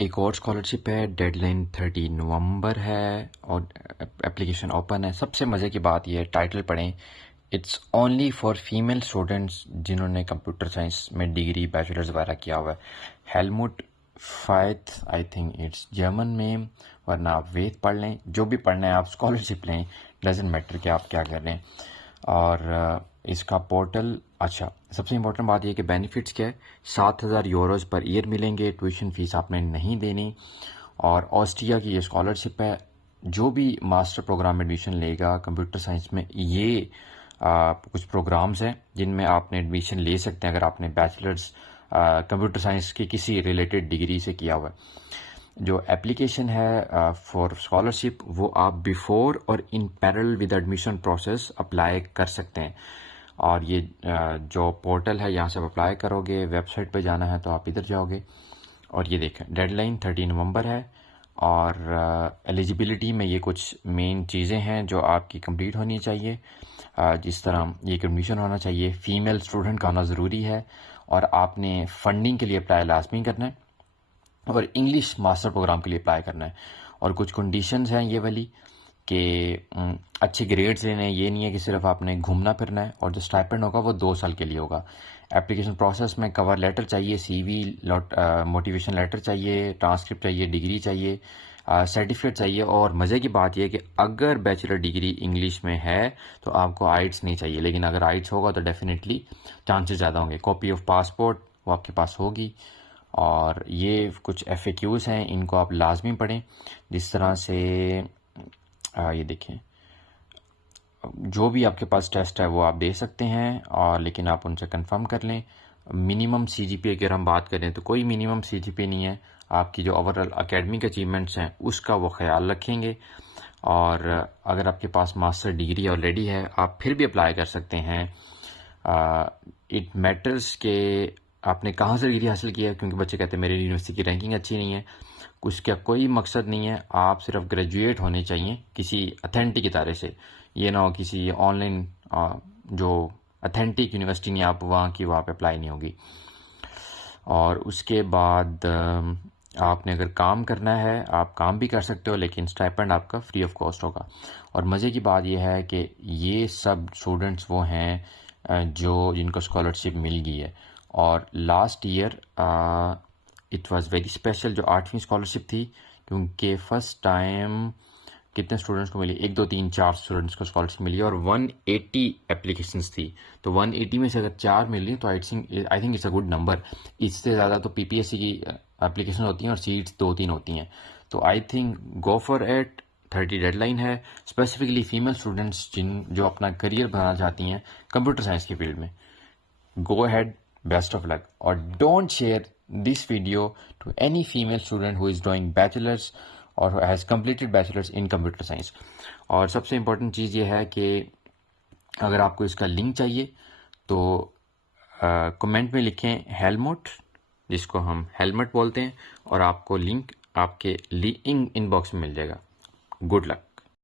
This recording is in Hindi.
एक और स्कॉलरशिप है, डेडलाइन 30 नवंबर है और एप्लीकेशन ओपन है। सबसे मज़े की बात यह है, टाइटल पढ़ें, it's only for female students जिन्होंने कंप्यूटर साइंस में डिग्री बैचलर्स वगैरह किया हुआ है। Helmut fifth, I think it's German में, वरना आप वेद पढ़ लें, जो भी पढ़ना है आप स्कॉलरशिप लें, डजेंट मैटर कि आप क्या कर रहे हैं। और इसका पोर्टल, अच्छा सबसे इम्पोर्टेंट बात यह कि बेनिफिट्स क्या है, 7,000 यूरोज़ पर ईयर मिलेंगे, ट्यूशन फीस आपने नहीं देनी। और ऑस्ट्रिया की ये स्कॉलरशिप है, जो भी मास्टर प्रोग्राम में एडमिशन लेगा कंप्यूटर साइंस में, ये कुछ प्रोग्राम्स हैं जिनमें आपने एडमिशन ले सकते हैं अगर आपने बैचलर्स कंप्यूटर साइंस की किसी रिलेटेड डिग्री से किया हुआ है। जो एप्लीकेशन है फॉर स्कॉलरशिप, वो आप बिफोर और in parallel with admission process apply कर सकते हैं। और ये जो पोर्टल है, यहाँ से आप अप्लाई करोगे, वेबसाइट पे जाना है तो आप इधर जाओगे और ये देखें डेडलाइन 30 नवंबर है। और एलिजिबिलिटी में ये कुछ मेन चीज़ें हैं जो आपकी कंप्लीट होनी चाहिए। जिस तरह ये एडमिशन होना चाहिए, फ़ीमेल स्टूडेंट का होना ज़रूरी है, और आपने फ़ंडिंग के लिए अप्लाई लाजमी करना है, और इंग्लिश मास्टर प्रोग्राम के लिए अप्लाई करना है। और कुछ कंडीशंस हैं ये वाली कि अच्छे ग्रेड्स लेने हैं, ये नहीं है कि सिर्फ आपने घूमना फिरना है। और जो स्टाइपेंड होगा वो 2 साल के लिए होगा। एप्लीकेशन प्रोसेस में कवर लेटर चाहिए, सीवी, मोटिवेशन लेटर चाहिए, ट्रांसक्रिप्ट चाहिए, डिग्री चाहिए, सर्टिफिकेट चाहिए। और मज़े की बात यह है कि अगर बैचलर डिग्री इंग्लिश में है तो आपको आइट्स नहीं चाहिए, लेकिन अगर आइट्स होगा तो डेफिनेटली चांसेस ज़्यादा होंगे। कॉपी ऑफ पासपोर्ट वो आपके पास होगी। और ये कुछ FAQs हैं, इनको आप लाजमी पढ़ें। जिस तरह से ये देखें, जो भी आपके पास टेस्ट है वो आप दे सकते हैं, और लेकिन आप उनसे कंफर्म कर लें। मिनिमम CGPA की अगर हम बात करें तो कोई मिनिमम CGPA नहीं है, आपकी जो ओवरऑल एकेडमिक अचीवमेंट्स हैं उसका वो ख्याल रखेंगे। और अगर आपके पास मास्टर डिग्री ऑलरेडी है, आप फिर भी अप्लाई कर सकते हैं। इट मैटर्स के आपने कहाँ से डिग्री हासिल की है, क्योंकि बच्चे कहते हैं मेरी यूनिवर्सिटी की रैंकिंग अच्छी नहीं है। उसका कोई मकसद नहीं है, आप सिर्फ ग्रेजुएट होने चाहिए किसी अथेंटिक इदारे से। ये ना हो किसी ऑनलाइन जो अथेंटिक यूनिवर्सिटी नहीं, आप वहाँ की वहाँ पे अप्लाई नहीं होगी। और उसके बाद आपने अगर काम करना है आप काम भी कर सकते हो, लेकिन स्टाइपेंड आपका फ्री ऑफ कॉस्ट होगा। और मज़े की बात यह है कि ये सब स्टूडेंट्स वो हैं जो जिनको स्कॉलरशिप मिल गई है। और last year it was very special जो 8वीं स्कॉलरशिप थी, क्योंकि फ़र्स्ट टाइम कितने स्टूडेंट्स को मिली, 1 2 3 4 स्टूडेंट्स को स्कॉलरशिप मिली, और 180 एप्लीकेशंस थी। तो 180 में से अगर 4 मिली तो I think it's a good number. इससे ज़्यादा तो PPSC की एप्लीकेशन होती हैं और सीट्स 2-3 होती हैं। तो I think go for it. 30 deadline है, स्पेसिफिकली फीमेल स्टूडेंट्स जो अपना करियर बनाना चाहती हैं कंप्यूटर साइंस की फील्ड में। Go ahead, best of luck. Or don't share this video to any female student who is doing bachelor's or who has completed bachelor's in computer science. और सबसे इम्पोर्टेंट चीज़ ये है कि अगर आपको इसका लिंक चाहिए तो कमेंट में लिखें हेलमुट, जिसको हम हेलमेट बोलते हैं, और आपको लिंक आपके इनबॉक्स में मिल जाएगा। Good luck.